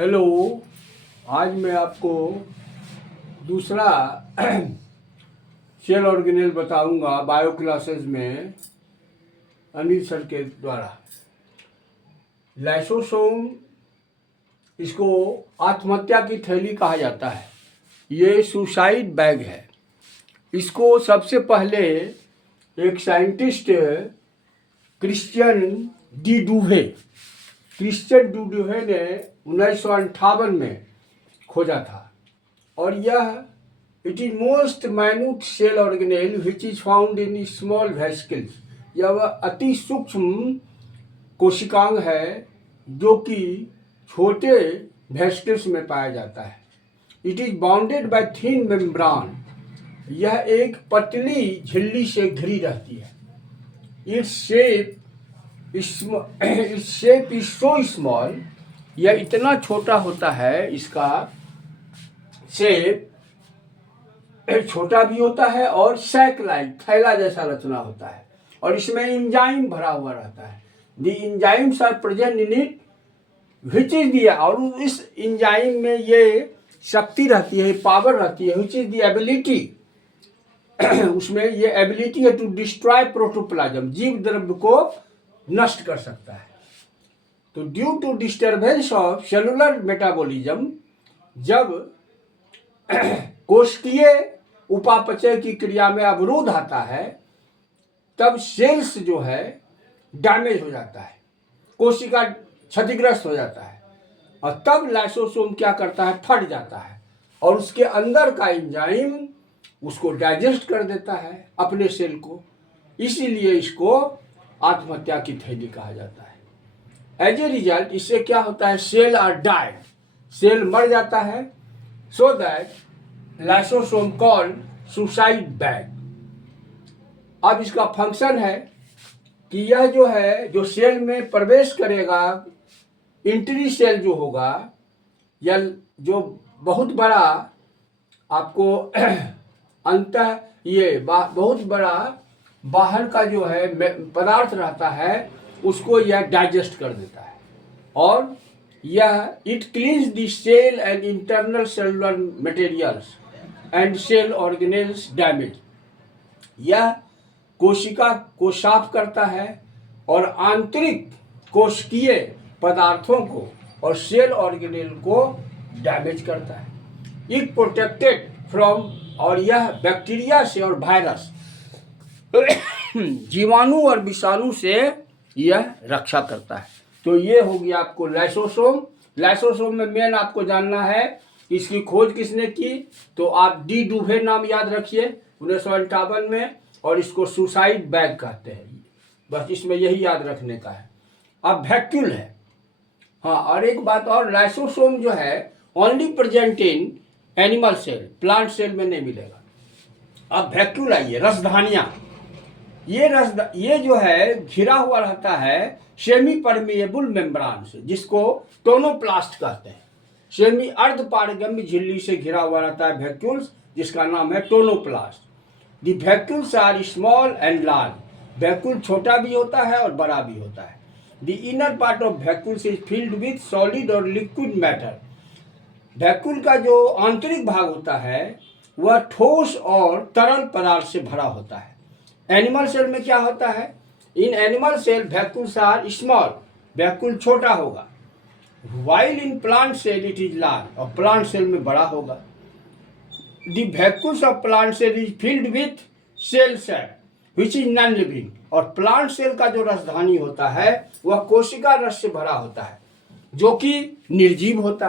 Hello. आज मैं आपको दूसरा सेल ऑर्गेनेल बताऊंगा बायो क्लासेस में अनिल सर के द्वारा। लाइसोसोम, इसको आत्महत्या की थैली कहा जाता है। ये सुसाइड बैग है। इसको सबसे पहले एक साइंटिस्ट क्रिश्चियन डी डूवे ने 1958 में खोजा था। और यह it is most minute cell organelle which is found in small vesicles. यह वह अति सूक्ष्म कोशिकांग है जो कि छोटे वेसिकल्स में पाया जाता है। It is bounded by thin membrane. यह एक पतली झिल्ली से घिरी रहती है। Its shape is so small. यह इतना छोटा होता है, इसका शेप छोटा भी होता है और सैक लाइक थैला जैसा रचना होता है। और इसमें एंजाइम भरा हुआ रहता है। The enzymes are present in it which is दिया। और इस एंजाइम में ये शक्ति रहती है, पावर रहती है, विच इज द एबिलिटी उसमें ये एबिलिटी है टू डिस्ट्रॉय प्रोटोप्लाज्म। जीव द्रव्य को नष्ट कर सकता है। तो due to disturbance of cellular metabolism, जब कोशिकीय उपापचय की क्रिया में अवरोध आता है तब सेल्स जो है डैमेज हो जाता है, कोशिका क्षतिग्रस्त हो जाता है। और तब लाइसोसोम क्या करता है, फट जाता है और उसके अंदर का एंजाइम उसको डाइजेस्ट कर देता है अपने सेल को। इसीलिए इसको आत्महत्या की थैली कहा जाता है। एज ए रिजल्ट इससे क्या होता है, सेल आर डाइड, सेल मर जाता है। So that lysosome called suicide bag. अब इसका फंक्शन है कि यह जो है, जो सेल में प्रवेश करेगा, इंट्री सेल जो होगा, या जो बहुत बड़ा आपको अंतः ये बहुत बड़ा बाहर का जो है पदार्थ रहता है, उसको यह डाइजेस्ट कर देता है। और यह it cleans the cell and internal cellular materials and cell organelles damage. यह कोशिका को साफ करता है और आंतरिक कोशिकीय पदार्थों को और सेल ऑर्गेनेल को डैमेज करता है। इट प्रोटेक्टेड फ्रॉम, और यह बैक्टीरिया से और वायरस जीवाणु और विषाणु से यह रक्षा करता है। तो ये हो गया आपको लाइसोसोम। लाइसोसोम में मेन आपको जानना है इसकी खोज किसने की, तो आप डी डूवे नाम याद रखिए 1958 में। और इसको सुसाइड बैग कहते हैं। बस इसमें यही याद रखने का है। अब वैक्यूल है। हाँ, और एक बात और, लाइसोसोम जो है only present in animal cell, plant cell में नहीं मिलेगा। अब वैक्यूल आइए, रसधानियां। ये जो है घिरा हुआ रहता है सेमी परमिएबल मेम्ब्रान से, जिसको टोनोप्लास्ट कहते हैं। सेमी अर्ध पारगम्य झिल्ली से घिरा हुआ रहता है वैक्यूल्स, जिसका नाम है tonoplast. The vacuoles are small and large. Vacuole छोटा भी होता है और बड़ा भी होता है। The inner part of vacuoles is filled with solid और लिक्विड मैटर। वैक्यूल का जो आंतरिक भाग होता है वह ठोस और तरल पदार्थ से भरा होता है। एनिमल सेल में क्या होता है, in animal cell vacuoles are small, vacuole छोटा होगा। While in plant cell it is large, और प्लांट सेल में बड़ा होगा। The vacuoles of plant cell is filled with cell sac which is non living. और प्लांट सेल का जो रसधानी होता है वह कोशिका रस से भरा होता है, जो कि निर्जीव होता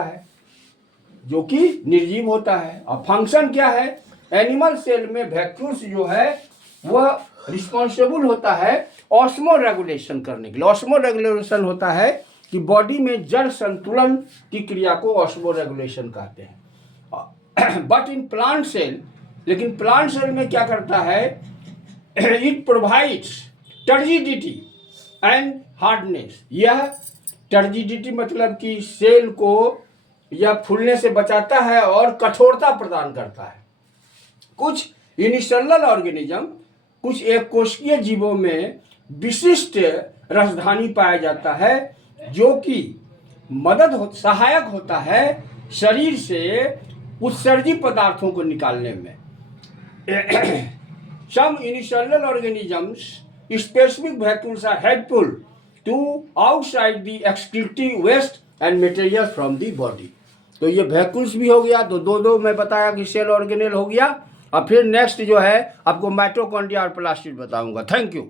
है, और फंक्शन क्या है, एनिमल सेल में वैक्यूल्स जो है वह रिस्पॉन्सिबल होता है ऑस्मो रेगुलेशन करने के लिए। ऑस्मो रेगुलेशन होता है कि बॉडी में जल संतुलन की क्रिया को ऑस्मो रेगुलेशन कहते हैं। बट इन प्लांट सेल, लेकिन प्लांट सेल में क्या करता है, it provides turgidity and hardness. यह टर्जिडिटी मतलब कि सेल को यह फूलने से बचाता है और कठोरता प्रदान करता है। कुछ यूनिसेलुलर ऑर्गेनिज्म, कुछ एक कोशिकीय जीवों में विशिष्ट रसधानी पाया जाता है जो कि सहायक होता है शरीर से उत्सर्जी पदार्थों को निकालने में। Some unicellular organisms, specific vacuoles are helpful to outside the excretory waste and material from the body. तो ये वैक्यूल्स भी हो गया, तो दो मैं बताया कि सेल ऑर्गेनेल हो गया। और फिर नेक्स्ट जो है आपको माइटोकॉन्ड्रिया और प्लास्टिड बताऊंगा। Thank you.